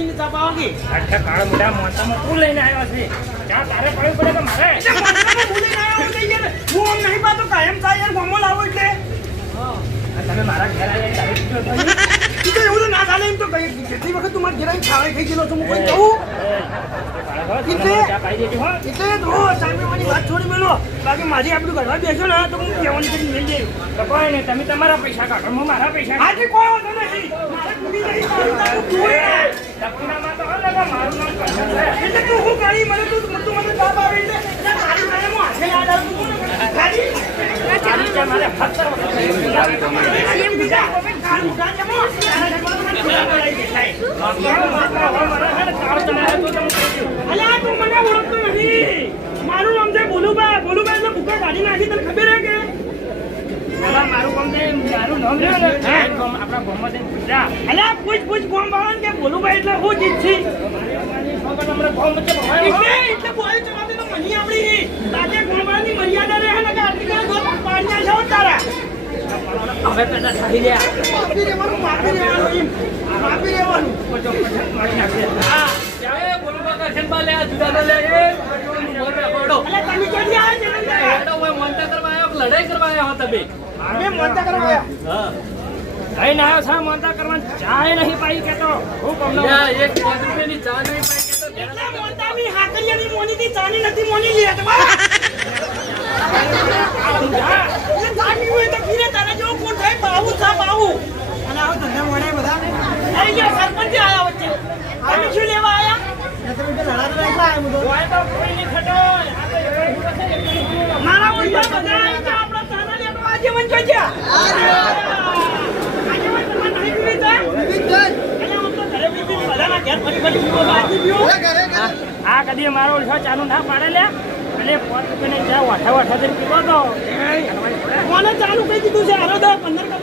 બાલાજીની ચા પાવાંગી આટલા કાળા મોટા મોટામાં તું લઈને આવ્યો છે ત્યાં તારે પડ્યું પડે કે મારે હું લઈને આવ્યો તો યાર હું આમ નહીં પાતો કાયમ થાય યાર ગોમો લાવો એટલે તમે મારા ઘેર આવ્યા તારે કીધું હતું ને? ઈ તો એવું તો ના ચાલે એમ તો કઈ કેટલી વખત તું મારા ઘેર આવીને ખાવાય ખાઈ ગયેલો છું હું કોઈ કહું એટલે ચા પાઈ દેજો હો એટલે તો સામેવાની વાત છોડી મેલો બાકી મારી આપણું ઘરવા બેસો ને તો હું કહેવાની કરી લઈ જઈ તો કોઈ નહીં તમે તમારા પૈસા કાઢો હું મારા પૈસા આજે કોઈ વાંધો નથી મારે કુડી નહીં મારું તારું તું લપુનામાં તો હલે કે મારું નામ કરશે એટલે તું હું કરી મને તું મને તાપ આવે એટલે મારી મને હું હાથે યાદ આવતું તું ને ખાલી ચાલી ચા મારે 17 વખત એમ બીજા કોઈ કાલ ઉઠા જમો તારા જમવાનું મને ખુલા બોલાઈ દેખાય અલ્યા તું મને ઓળખતો નથી મારું નામ છે બોલુભાઈ એટલે ભૂકા કાઢી નાખી તને ખબર હે કે મારું કામ છે મારું નામ લે ને આપણા ગામમાં જઈને પૂછ્યા અલ્યા પૂછ કોણ બાળન કે બોલુભાઈ એટલે હું જીત છે એટલે બોલ ચલાવતી તો મની આપડી તાકે ગોળવાની મર્યાદા રહે ને કે આટલી દો પાડ્યા છો તારા હવે પેલા થાકી ગયા માફી રહેવાનું મારી નાખશે હા ચાલે બોલું કરશન બા લે જુદા લે એ મોર રાખોડો અલ્યા તમે ક્યાંથી આવ્યા જનંદા તો ઓય મોંટા કરવા આવ્યો લડાઈ કરવા આવ્યો હો તમે અમે મોંટા કરવા આવ્યા હા કઈ ના આવ્યો છે મોંટા કરવા ચાય નહીં પાઈ કેતો હું કમનો એક 5 રૂપિયાની ચા નહીં પાઈ કેતો એટલે મોંટા મી હાકરિયાની મોની થી ચાની નથી મોની લે તો બા એટલે ચાની હોય તો ફીરે તારા જેવો કોણ થાય બાવું થા બાવું અને આવો ધંધા મોડે બધા અહીંયા સરપંચ આયા વચ્ચે તમે શું લેવા આયા તમે તો લડા તો એકલા આયા મુદો કોઈ તો કોઈ નહીં ખટો મારા ઓઈબા બધા આયા છે આપણા તાના લેતો આજે મન જોજ્યા આજે મન તમને નહીં પીવી તો અહીંયા હું તો ઘરે પીવી બધાના ઘેર ફરી પીવો બાકી પીવો આ કદી મારો ઓછો ચાલુ ના પાડે લે અને 5 રૂપિયાની ચા વાઠા વાઠા જઈને પીવો તો કોને ચાલુ કહી દીધું છે હારો 10 15 કપ